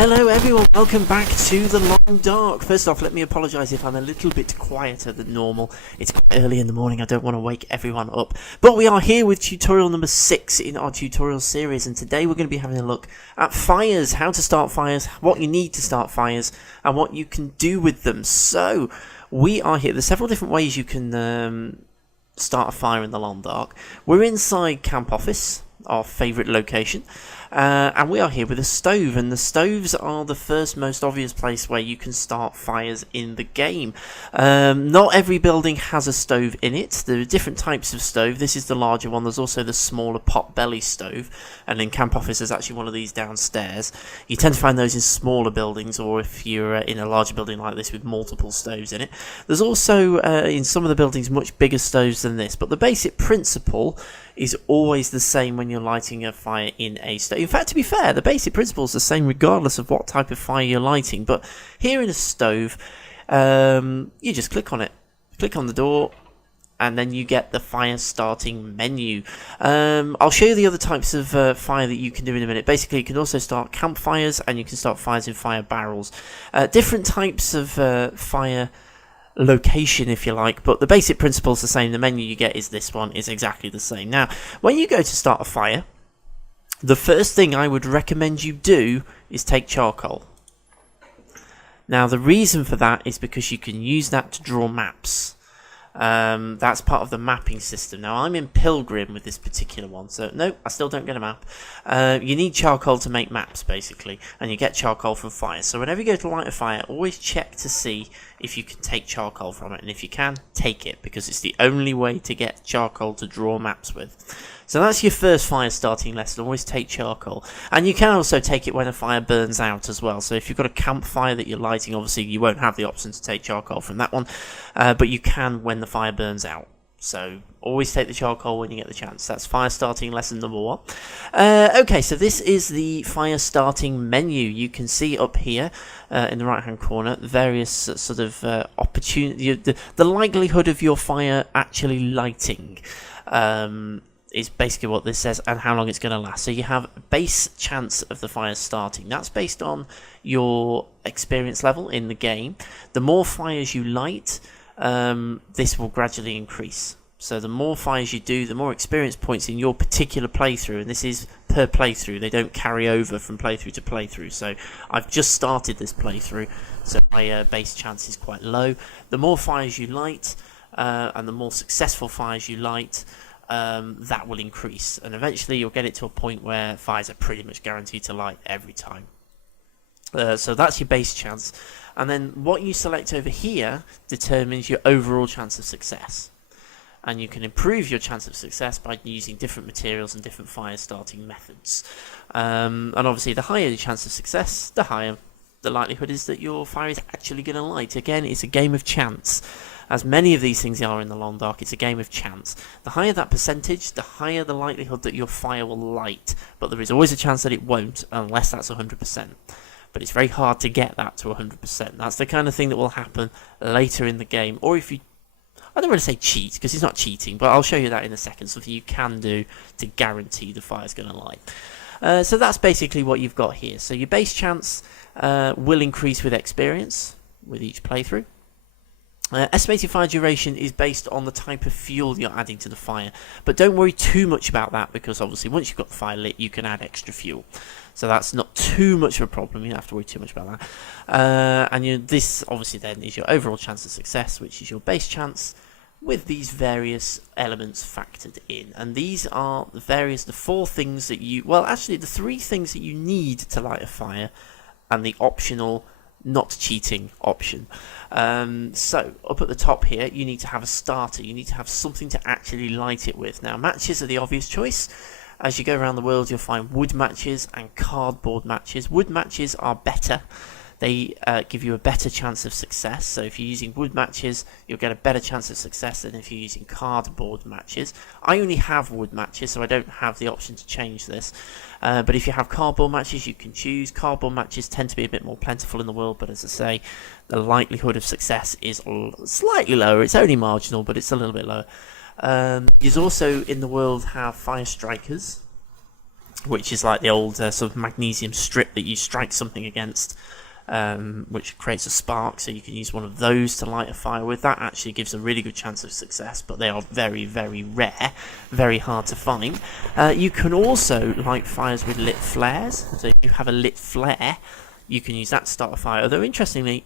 Hello everyone, welcome back to The Long Dark. First off, let me apologise if I'm a little bit quieter than normal. It's quite early in the morning, I don't want to wake everyone up. But we are here with tutorial number 6 in our tutorial series, and today we're going to be having a look at fires, how to start fires, what you need to start fires, and what you can do with them. So, we are here. There's several different ways you can start a fire in The Long Dark. We're inside Camp Office, our favourite location. And we are here with a stove, and the stoves are the first most obvious place where you can start fires in the game. Not every building has a stove in it. There are different types of stove. This is the larger one. There's also the smaller pot belly stove, and in Camp Office there's actually one of these downstairs. You tend to find those in smaller buildings, or if you're in a larger building like this with multiple stoves in it. There's also in some of the buildings much bigger stoves than this, but the basic principle is always the same when you're lighting a fire in a stove. In fact, to be fair, the basic principle is the same regardless of what type of fire you're lighting. But here in a stove, you just click on it. Click on the door, and then you get the fire starting menu. I'll show you the other types of fire that you can do in a minute. Basically, you can also start campfires, and you can start fires in fire barrels. Different types of fire location, if you like, but the basic principle is the same. The menu you get is this one, is exactly the same. Now, when you go to start a fire, the first thing I would recommend you do is take charcoal. Now, the reason for that is because you can use that to draw maps. That's part of the mapping system. Now, I'm in Pilgrim with this particular one, so no, I still don't get a map. You need charcoal to make maps, basically, and you get charcoal from fire. So whenever you go to light a fire, always check to see if you can take charcoal from it, and if you can, take it, because it's the only way to get charcoal to draw maps with. So that's your first fire starting lesson, always take charcoal. And you can also take it when a fire burns out as well. So if you've got a campfire that you're lighting, obviously you won't have the option to take charcoal from that one, but you can when the fire burns out. So always take the charcoal when you get the chance. That's fire starting lesson number 1. Okay, so this is the fire starting menu. You can see up here in the right hand corner various sort of opportunity, the likelihood of your fire actually lighting. Is basically what this says, and how long it's going to last. So you have base chance of the fire starting. That's based on your experience level in the game. The more fires you light, this will gradually increase. So the more fires you do, the more experience points in your particular playthrough, and this is per playthrough. They don't carry over from playthrough to playthrough. So I've just started this playthrough, so my base chance is quite low. The more fires you light, and the more successful fires you light, that will increase, and eventually you'll get it to a point where fires are pretty much guaranteed to light every time. So that's your base chance, and then what you select over here determines your overall chance of success, and you can improve your chance of success by using different materials and different fire starting methods. And obviously the higher the chance of success, the higher the likelihood is that your fire is actually going to light. Again, it's a game of chance. As many of these things are in The Long Dark, it's a game of chance. The higher that percentage, the higher the likelihood that your fire will light. But there is always a chance that it won't, unless that's 100%. But it's very hard to get that to 100%. That's the kind of thing that will happen later in the game. Or if you... I don't want to say cheat, because it's not cheating, but I'll show you that in a second. Something you can do to guarantee the fire's going to light. So that's basically what you've got here. So your base chance will increase with experience, with each playthrough. Estimated fire duration is based on the type of fuel you're adding to the fire, but don't worry too much about that, because obviously once you've got the fire lit you can add extra fuel, so that's not too much of a problem. You don't have to worry too much about that. And this obviously then is your overall chance of success, which is your base chance with these various elements factored in. And these are the 4 things that you, well actually the 3 things that you need to light a fire, and the optional not cheating option. So up at the top here you need to have a starter. You need to have something to actually light it with. Now, matches are the obvious choice. As you go around the world you'll find wood matches and cardboard matches. Wood matches are better. They give you a better chance of success. So if you're using wood matches, you'll get a better chance of success than if you're using cardboard matches. I only have wood matches, so I don't have the option to change this. But if you have cardboard matches, you can choose. Cardboard matches tend to be a bit more plentiful in the world, but as I say, the likelihood of success is slightly lower. It's only marginal, but it's a little bit lower. You also in the world have fire strikers. which is like the old sort of magnesium strip that you strike something against, which creates a spark, so you can use one of those to light a fire with. That actually gives a really good chance of success, but they are very, very rare, very hard to find. You can also light fires with lit flares, so if you have a lit flare, you can use that to start a fire, although interestingly,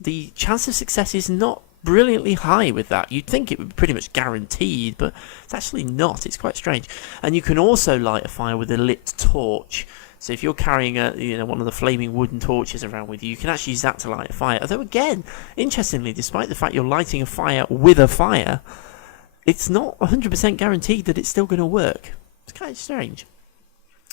the chance of success is not brilliantly high with that. You'd think it would be pretty much guaranteed, but it's actually not. It's quite strange. And you can also light a fire with a lit torch. So if you're carrying one of the flaming wooden torches around with you, you can actually use that to light a fire. Although again, interestingly, despite the fact you're lighting a fire with a fire, it's not 100% guaranteed that it's still going to work. It's kind of strange.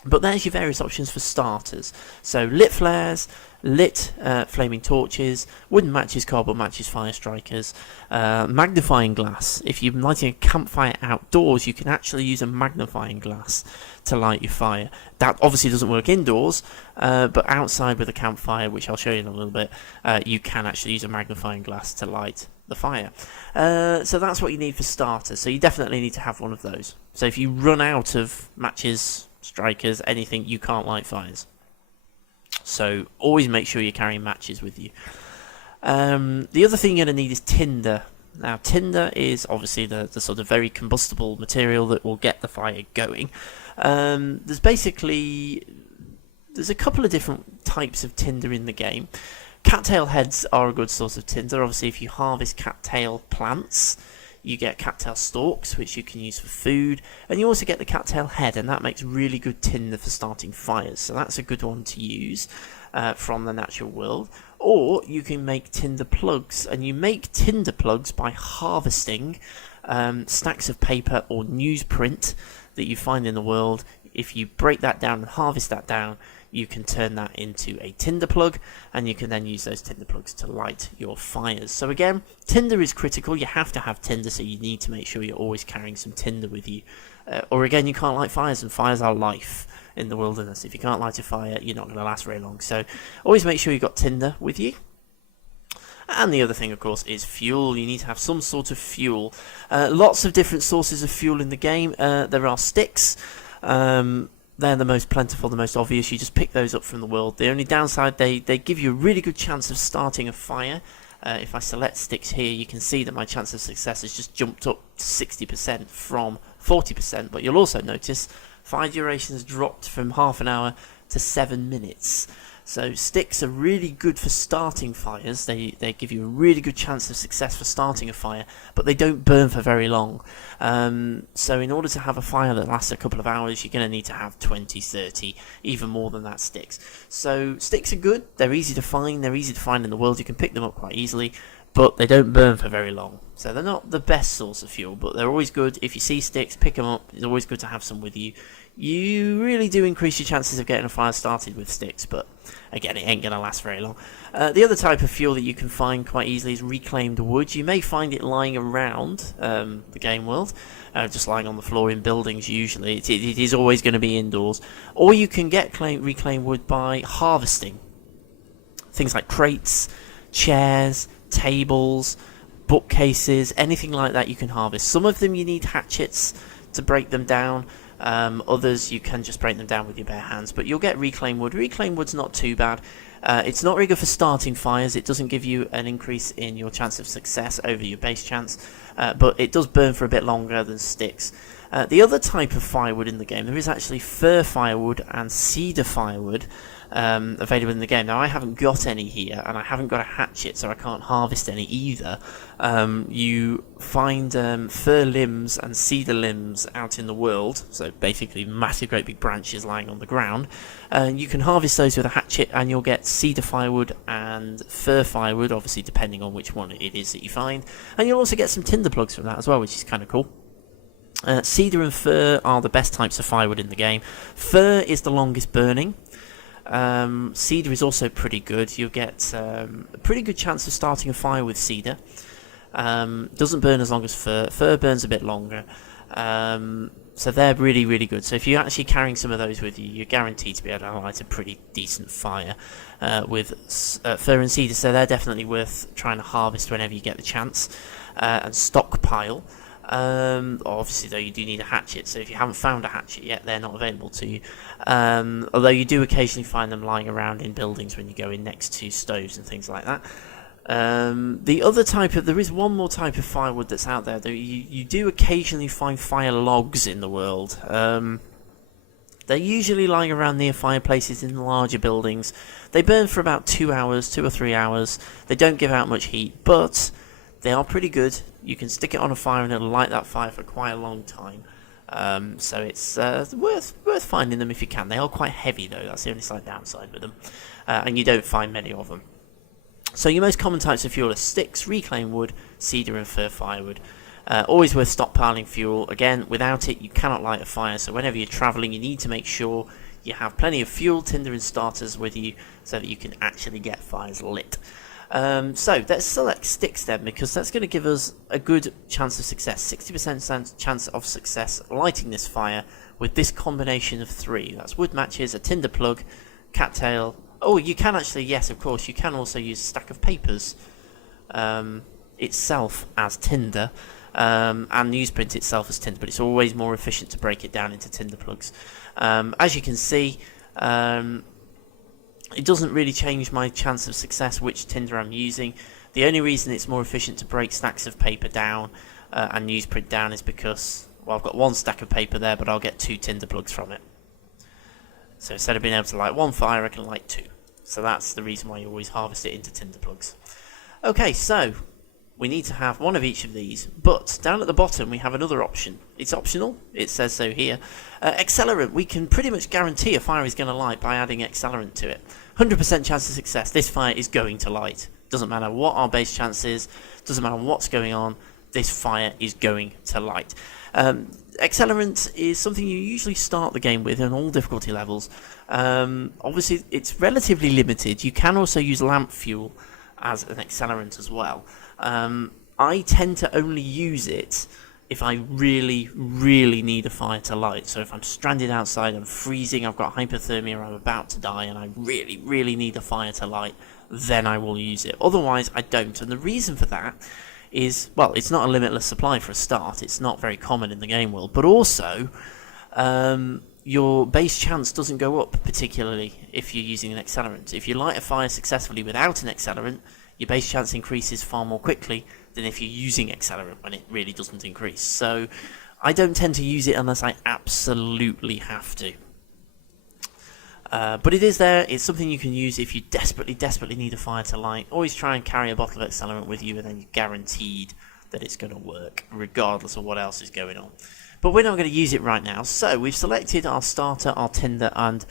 But there's your various options for starters. So lit flares, lit flaming torches, wooden matches, cardboard matches, fire strikers, magnifying glass. If you're lighting a campfire outdoors, you can actually use a magnifying glass to light your fire. That obviously doesn't work indoors, but outside with a campfire, which I'll show you in a little bit, you can actually use a magnifying glass to light the fire. So that's what you need for starters. So you definitely need to have one of those. So if you run out of matches, strikers, anything, you can't light fires. So always make sure you're carrying matches with you. The other thing you're going to need is tinder. Now tinder is obviously the sort of very combustible material that will get the fire going. There's a couple of different types of tinder in the game. Cattail heads are a good source of tinder. Obviously if you harvest cattail plants, you get cattail stalks, which you can use for food, and you also get the cattail head, and that makes really good tinder for starting fires, so that's a good one to use from the natural world. Or you can make tinder plugs, and you make tinder plugs by harvesting stacks of paper or newsprint that you find in the world. If you break that down and harvest that down, you can turn that into a tinder plug, and you can then use those tinder plugs to light your fires. So again, tinder is critical. You have to have tinder, so you need to make sure you're always carrying some tinder with you. Or again, you can't light fires, and fires are life in the wilderness. If you can't light a fire, you're not going to last very long. So always make sure you've got tinder with you. And the other thing, of course, is fuel. You need to have some sort of fuel. Lots of different sources of fuel in the game. There are sticks. They're the most plentiful, the most obvious. You just pick those up from the world. The only downside, they give you a really good chance of starting a fire. If I select sticks here, you can see that my chance of success has just jumped up to 60% from 40%. But you'll also notice fire duration has dropped from half an hour to 7 minutes. So sticks are really good for starting fires. They give you a really good chance of success for starting a fire, but they don't burn for very long. So in order to have a fire that lasts a couple of hours, you're going to need to have 20, 30, even more than that sticks. So sticks are good. They're easy to find. They're easy to find in the world. You can pick them up quite easily, but they don't burn for very long. So they're not the best source of fuel, but they're always good. If you see sticks, pick them up. It's always good to have some with you. You really do increase your chances of getting a fire started with sticks, but again, it ain't going to last very long. The other type of fuel that you can find quite easily is reclaimed wood. You may find it lying around the game world, just lying on the floor in buildings usually. It is always going to be indoors. Or you can get reclaimed wood by harvesting. Things like crates, chairs, tables, bookcases, anything like that you can harvest. Some of them you need hatchets to break them down. Others you can just break them down with your bare hands, but you'll get reclaimed wood. Reclaimed wood's not too bad. It's not very good for starting fires. It doesn't give you an increase in your chance of success over your base chance, but it does burn for a bit longer than sticks. The other type of firewood in the game, there is actually fir firewood and cedar firewood available in the game. Now I haven't got any here, and I haven't got a hatchet, so I can't harvest any either. You find fir limbs and cedar limbs out in the world, so basically massive great big branches lying on the ground, and you can harvest those with a hatchet, and you'll get cedar firewood and fir firewood, obviously depending on which one it is that you find, and you'll also get some tinder plugs from that as well, which is kind of cool. Cedar and fir are the best types of firewood in the game. Fir is the longest burning. Cedar is also pretty good. You'll get a pretty good chance of starting a fire with cedar. Doesn't burn as long as fir. Fir burns a bit longer. So they're really, really good. So if you're actually carrying some of those with you, you're guaranteed to be able to light a pretty decent fire with fir and cedar. So they're definitely worth trying to harvest whenever you get the chance and stockpile. Obviously, though, you do need a hatchet, so if you haven't found a hatchet yet, they're not available to you. Although you do occasionally find them lying around in buildings when you go in next to stoves and things like that. The other type of... There is one more type of firewood that's out there, though. You do occasionally find fire logs in the world. They're usually lying around near fireplaces in larger buildings. They burn for about 2 hours, 2 or 3 hours. They don't give out much heat, but they are pretty good. You can stick it on a fire and it'll light that fire for quite a long time. So it's worth finding them if you can. They are quite heavy, though. That's the only slight downside with them. And you don't find many of them. So your most common types of fuel are sticks, reclaimed wood, cedar and fir firewood. Always worth stockpiling fuel. Again, without it you cannot light a fire, so whenever you're travelling you need to make sure you have plenty of fuel, tinder and starters with you so that you can actually get fires lit. So let's select sticks then, because that's going to give us a good chance of success. 60% chance of success lighting this fire with this combination of 3. That's wood matches, a tinder plug, cattail. Oh, you can actually, yes, of course, you can also use a stack of papers itself as tinder. And newsprint itself as tinder, but it's always more efficient to break it down into tinder plugs. As you can see, it doesn't really change my chance of success which tinder I'm using. The only reason it's more efficient to break stacks of paper down and newsprint down is because, well, I've got 1 stack of paper there, but I'll get 2 tinder plugs from it. So instead of being able to light 1 fire, I can light 2. So that's the reason why you always harvest it into tinder plugs. Okay, so we need to have 1 of each of these, but down at the bottom we have another option. It's optional, it says so here. Accelerant, we can pretty much guarantee a fire is going to light by adding accelerant to it. 100% chance of success, this fire is going to light. Doesn't matter what our base chance is, doesn't matter what's going on, this fire is going to light. Accelerant is something you usually start the game with on all difficulty levels. Obviously it's relatively limited. You can also use lamp fuel as an accelerant as well. I tend to only use it if I really, really need a fire to light. So if I'm stranded outside, I'm freezing, I've got hypothermia, I'm about to die, and I really, really need a fire to light, then I will use it. Otherwise, I don't. And the reason for that is, well, it's not a limitless supply for a start. It's not very common in the game world. But also, your base chance doesn't go up particularly if you're using an accelerant. If you light a fire successfully without an accelerant, your base chance increases far more quickly than if you're using accelerant when it really doesn't increase. So I don't tend to use it unless I absolutely have to. But it is there. It's something you can use if you desperately need a fire to light. Always try and carry a bottle of accelerant with you, and then you're guaranteed that it's going to work regardless of what else is going on. But we're not going to use it right now. So we've selected our starter, our tinder, and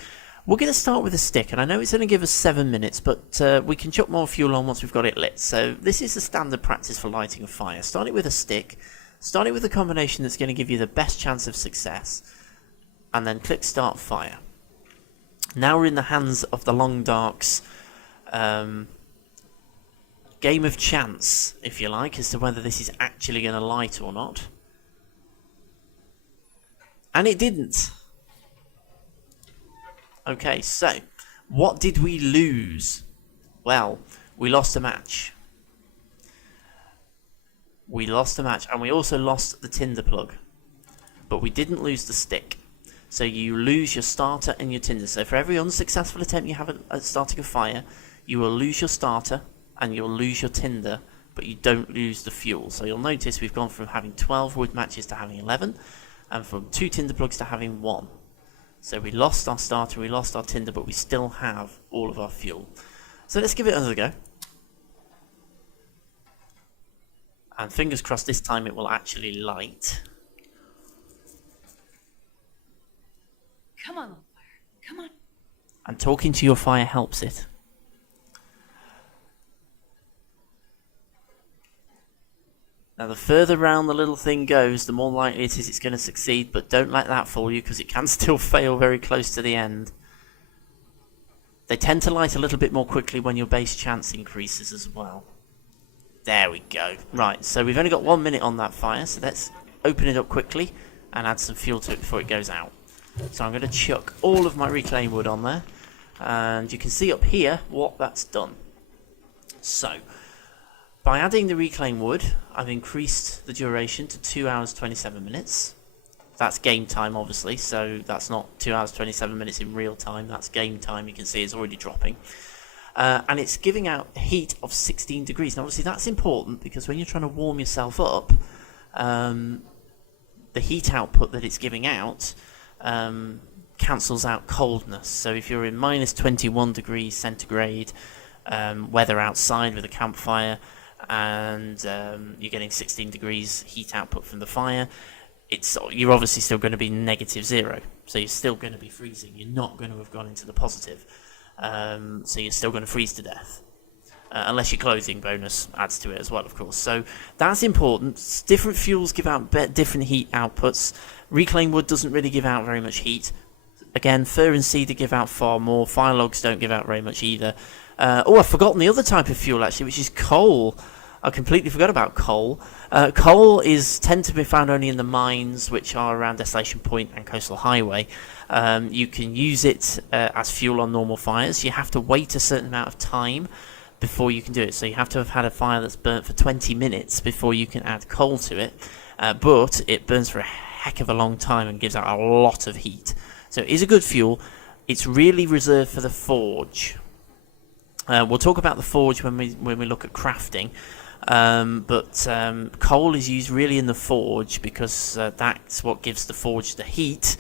we're going to start with a stick. And I know it's going to give us 7 minutes, but we can chuck more fuel on once we've got it lit. So this is the standard practice for lighting a fire. Start it with a stick. Start it with a combination that's going to give you the best chance of success. And then click start fire. Now we're in the hands of the Long Dark's game of chance, if you like, as to whether this is actually going to light or not. And it didn't. Okay, so what did we lose? Well, we lost a match. We lost a match, and we also lost the tinder plug. But we didn't lose the stick. So you lose your starter and your tinder. So for every unsuccessful attempt you have at starting a fire, you will lose your starter and you'll lose your tinder, but you don't lose the fuel. So you'll notice we've gone from having 12 wood matches to having 11, and from 2 tinder plugs to having 1. So we lost our starter, we lost our tinder, but we still have all of our fuel. So let's give it another go. And fingers crossed this time it will actually light. Come on, little fire. Come on. And talking to your fire helps it. Now the further round the little thing goes, the more likely it is it's going to succeed, but don't let that fool you, because it can still fail very close to the end. They tend to light a little bit more quickly when your base chance increases as well. There we go. Right, so we've only got 1 minute on that fire, so let's open it up quickly and add some fuel to it before it goes out. So I'm going to chuck all of my reclaimed wood on there, and you can see up here what that's done. So By adding the reclaimed wood, I've increased the duration to 2 hours 27 minutes. That's game time, obviously, so that's not 2 hours 27 minutes in real time. That's game time. You can see it's already dropping. And it's giving out heat of 16 degrees. Now, obviously, that's important because when you're trying to warm yourself up, the heat output that it's giving out cancels out coldness. So if you're in minus 21 degrees centigrade weather outside with a campfire, and you're getting 16 degrees heat output from the fire, you're obviously still going to be -0. So you're still going to be freezing. You're not going to have gone into the positive. So you're still going to freeze to death. Unless your clothing bonus adds to it as well, of course. So that's important. Different fuels give out different heat outputs. Reclaimed wood doesn't really give out very much heat. Again, fir and cedar give out far more. Fire logs don't give out very much either. I've forgotten the other type of fuel, actually, which is coal. I completely forgot about coal. Coal tend to be found only in the mines, which are around Desolation Point and Coastal Highway. You can use it as fuel on normal fires. You have to wait a certain amount of time before you can do it. So you have to have had a fire that's burnt for 20 minutes before you can add coal to it. But it burns for a heck of a long time and gives out a lot of heat. So it is a good fuel. It's really reserved for the forge. We'll talk about the forge when we look at crafting. But coal is used really in the forge because that's what gives the forge the heat,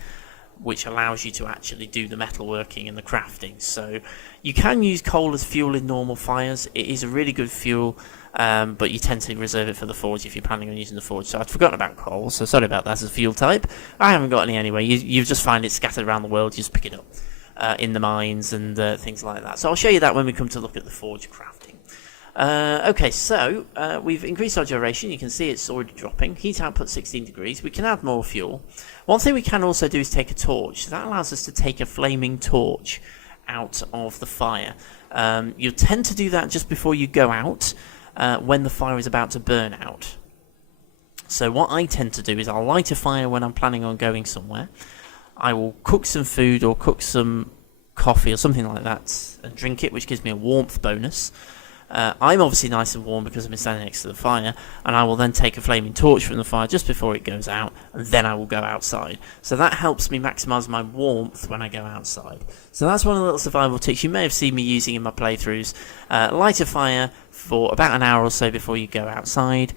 which allows you to actually do the metalworking and the crafting. So you can use coal as fuel in normal fires. It is a really good fuel, but you tend to reserve it for the forge if you're planning on using the forge. So I'd forgotten about coal, so sorry about that as a fuel type. I haven't got any anyway. You just find it scattered around the world. You just pick it up in the mines and things like that. So I'll show you that when we come to look at the forge crafting. Okay, so we've increased our duration. You can see it's already dropping. Heat output 16 degrees. We can add more fuel. One thing we can also do is take a torch. So that allows us to take a flaming torch out of the fire. You'll tend to do that just before you go out when the fire is about to burn out. So what I tend to do is I'll light a fire when I'm planning on going somewhere. I will cook some food or cook some coffee or something like that and drink it, which gives me a warmth bonus. I'm obviously nice and warm because I've been standing next to the fire, and I will then take a flaming torch from the fire just before it goes out, and then I will go outside. So that helps me maximise my warmth when I go outside. So that's one of the little survival tips you may have seen me using in my playthroughs. Light a fire for about an hour or so before you go outside.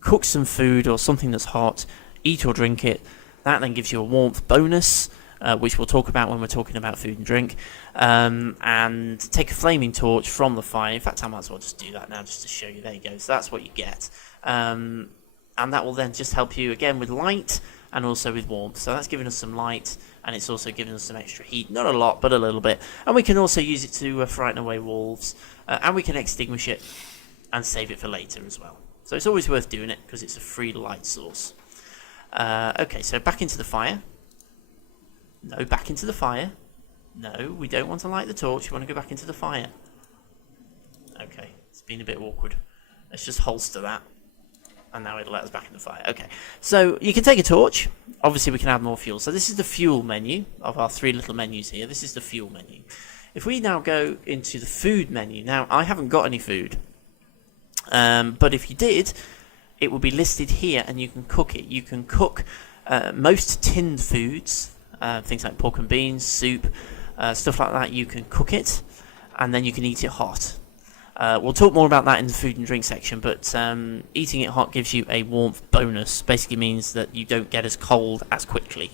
Cook some food or something that's hot, eat or drink it. That then gives you a warmth bonus, which we'll talk about when we're talking about food and drink, and take a flaming torch from the fire. In fact, I might as well just do that now just to show you. There you go. So that's what you get. And that will then just help you, again, with light and also with warmth. So that's giving us some light, and it's also giving us some extra heat. Not a lot, but a little bit. And we can also use it to frighten away wolves, and we can extinguish it and save it for later as well. So it's always worth doing it because it's a free light source. Okay, so back into the fire. No, back into the fire. No, we don't want to light the torch. We want to go back into the fire. Okay, it's been a bit awkward. Let's just holster that. And now it'll let us back in the fire. Okay, so you can take a torch. Obviously, we can add more fuel. So this is the fuel menu of our three little menus here. This is the fuel menu. If we now go into the food menu. Now, I haven't got any food. But if you did, it will be listed here and you can cook it. You can cook most tinned foods. Things like pork and beans, soup, stuff like that. You can cook it, and then you can eat it hot. We'll talk more about that in the food and drink section, but eating it hot gives you a warmth bonus. Basically means that you don't get as cold as quickly.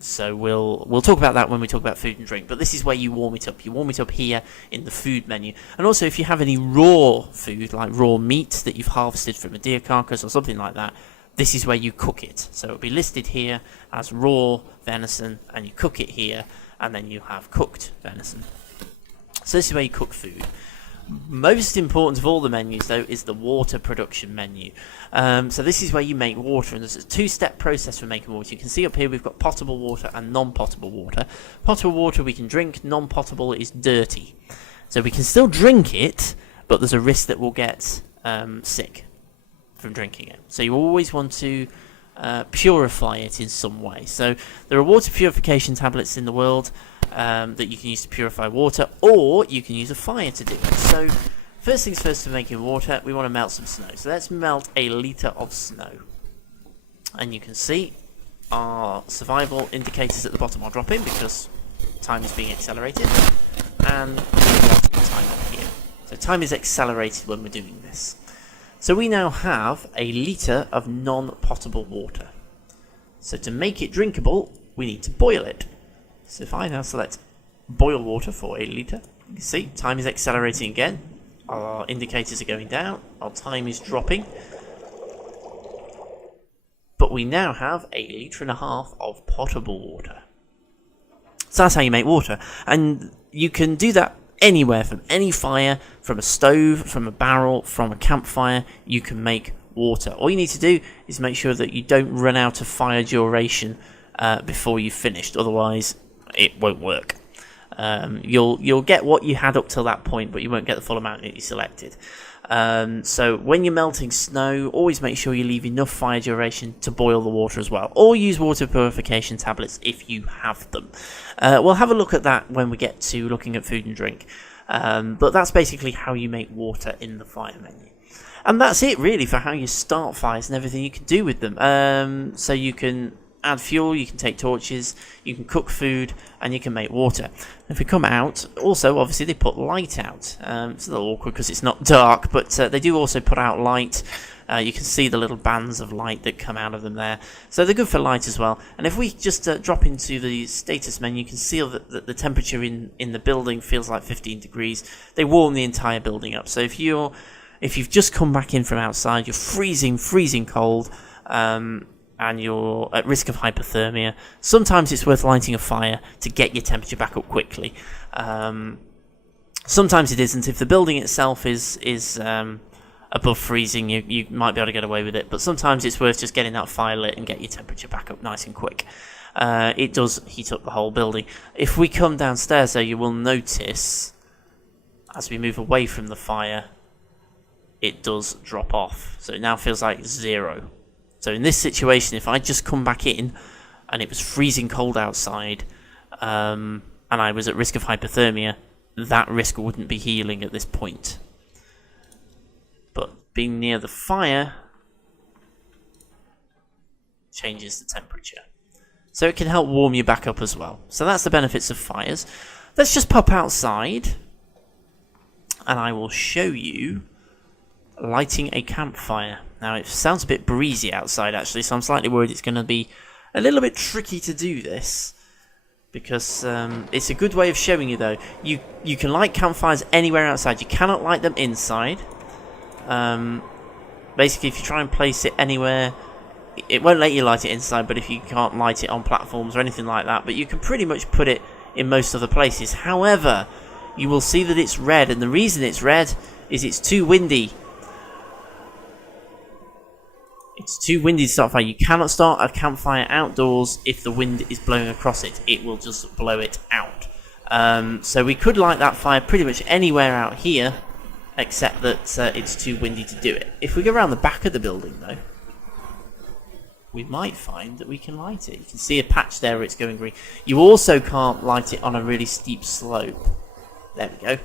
So we'll talk about that when we talk about food and drink, but this is where you warm it up. You warm it up here in the food menu. And also, if you have any raw food, like raw meat that you've harvested from a deer carcass or something like that, this is where you cook it. So it'll be listed here as raw venison, and you cook it here, and then you have cooked venison. So this is where you cook food. Most important of all the menus, though, is the water production menu. So this is where you make water, and there's a two-step process for making water. You can see up here we've got potable water and non-potable water. Potable water we can drink, non-potable is dirty. So we can still drink it, but there's a risk that we'll get sick from drinking it. So you always want to purify it in some way. So there are water purification tablets in the world that you can use to purify water, or you can use a fire to do it. So first things first for making water, we want to melt some snow. So let's melt a litre of snow. And you can see our survival indicators at the bottom are dropping because time is being accelerated. And time up here. So time is accelerated when we're doing this. So we now have a litre of non-potable water. So to make it drinkable, we need to boil it. So if I now select boil water for a litre, you can see time is accelerating again. Our indicators are going down, our time is dropping. But we now have a litre and a half of potable water. So that's how you make water. And you can do that anywhere, from any fire, from a stove, from a barrel, from a campfire. You can make water. All you need to do is make sure that you don't run out of fire duration before you've finished, otherwise it won't work. You'll get what you had up till that point, but you won't get the full amount that you selected. So when you're melting snow, always make sure you leave enough fire duration to boil the water as well, or use water purification tablets if you have them. We'll have a look at that when we get to looking at food and drink, but that's basically how you make water in the fire menu. And that's it really for how you start fires and everything you can do with them. So you can add fuel, you can take torches, you can cook food, and you can make water. If we come out, also obviously they put light out. It's a little awkward because it's not dark, but they do also put out light. You can see the little bands of light that come out of them there. So they're good for light as well. And if we just drop into the status menu, you can see that the temperature in the building feels like 15 degrees. They warm the entire building up. So if you've just come back in from outside, you're freezing cold, and you're at risk of hypothermia, sometimes it's worth lighting a fire to get your temperature back up quickly. Sometimes it isn't. If the building itself is above freezing, you might be able to get away with it, but sometimes it's worth just getting that fire lit and get your temperature back up nice and quick. It does heat up the whole building. If we come downstairs though, you will notice as we move away from the fire, it does drop off. So it now feels like 0. So in this situation, if I just come back in and it was freezing cold outside, and I was at risk of hypothermia, that risk wouldn't be healing at this point. But being near the fire changes the temperature. So it can help warm you back up as well. So that's the benefits of fires. Let's just pop outside and I will show you lighting a campfire. Now it sounds a bit breezy outside actually, so I'm slightly worried it's going to be a little bit tricky to do this, because it's a good way of showing you though. You can light campfires anywhere outside. You cannot light them inside. Basically if you try and place it anywhere, it won't let you light it inside, but if you can't light it on platforms or anything like that, but you can pretty much put it in most other places. However, you will see that it's red, and the reason it's red is it's too windy. It's too windy to start a fire. You cannot start a campfire outdoors if the wind is blowing across it. It will just blow it out. So we could light that fire pretty much anywhere out here, except that it's too windy to do it. If we go around the back of the building though, we might find that we can light it. You can see a patch there where it's going green. You also can't light it on a really steep slope. There we go.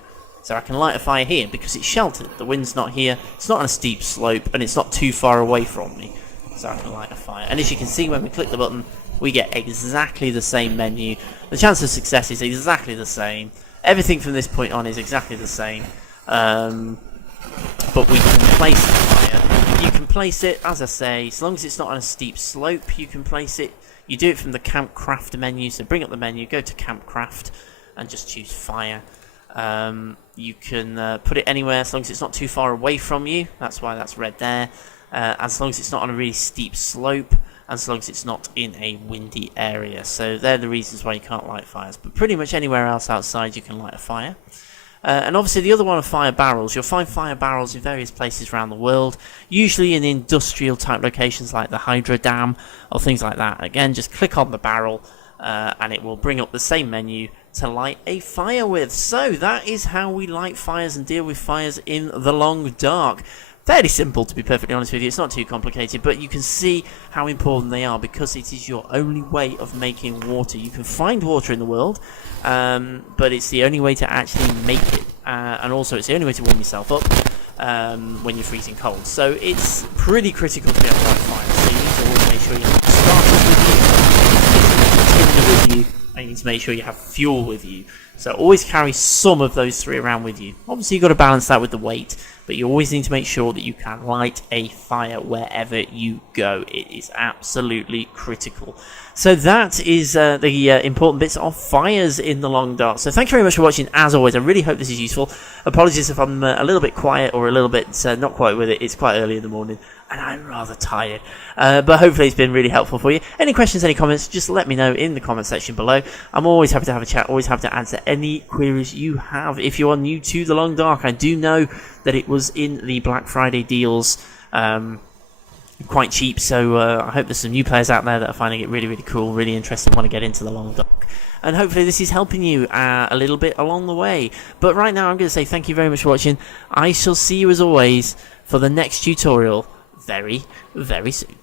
So I can light a fire here because it's sheltered. The wind's not here, it's not on a steep slope, and it's not too far away from me. So I can light a fire. And as you can see, when we click the button, we get exactly the same menu. The chance of success is exactly the same. Everything from this point on is exactly the same. But we can place the fire. You can place it, as I say, as long as it's not on a steep slope, you can place it. You do it from the Campcraft menu, so bring up the menu, go to Campcraft, and just choose fire. You can put it anywhere as long as it's not too far away from you. That's why that's red there. As long as it's not on a really steep slope, as long as it's not in a windy area. So they're the reasons why you can't light fires. But pretty much anywhere else outside you can light a fire. And obviously the other one are fire barrels. You'll find fire barrels in various places around the world, usually in industrial type locations like the hydro dam or things like that. Again, just click on the barrel and it will bring up the same menu to light a fire with. So that is how we light fires and deal with fires in the long dark. Fairly simple, to be perfectly honest with you. It's not too complicated, but you can see how important they are because it is your only way of making water. You can find water in the world, but it's the only way to actually make it. and also it's the only way to warm yourself up when you're freezing cold. So it's pretty critical to be able to light fire. So you need to always make sure you have starters with you, you need to have tinder with you, and you need to make sure you have fuel with you. So always carry some of those three around with you. Obviously you've got to balance that with the weight, but you always need to make sure that you can light a fire wherever you go. It is absolutely critical. So that is the important bits of fires in the long dark. So thank you very much for watching. As always, I really hope this is useful. Apologies if I'm a little bit quiet or a little bit not quite with it. It's quite early in the morning and I'm rather tired. But hopefully it's been really helpful for you. Any questions, any comments, just let me know in the comment section below. I'm always happy to have a chat, always happy to answer any queries you have. If you are new to the long dark, I do know that it was in the Black Friday deals, quite cheap, so I hope there's some new players out there that are finding it really, really cool, really interesting, want to get into the long dark. And hopefully this is helping you a little bit along the way. But right now I'm going to say thank you very much for watching. I shall see you as always for the next tutorial very, very soon.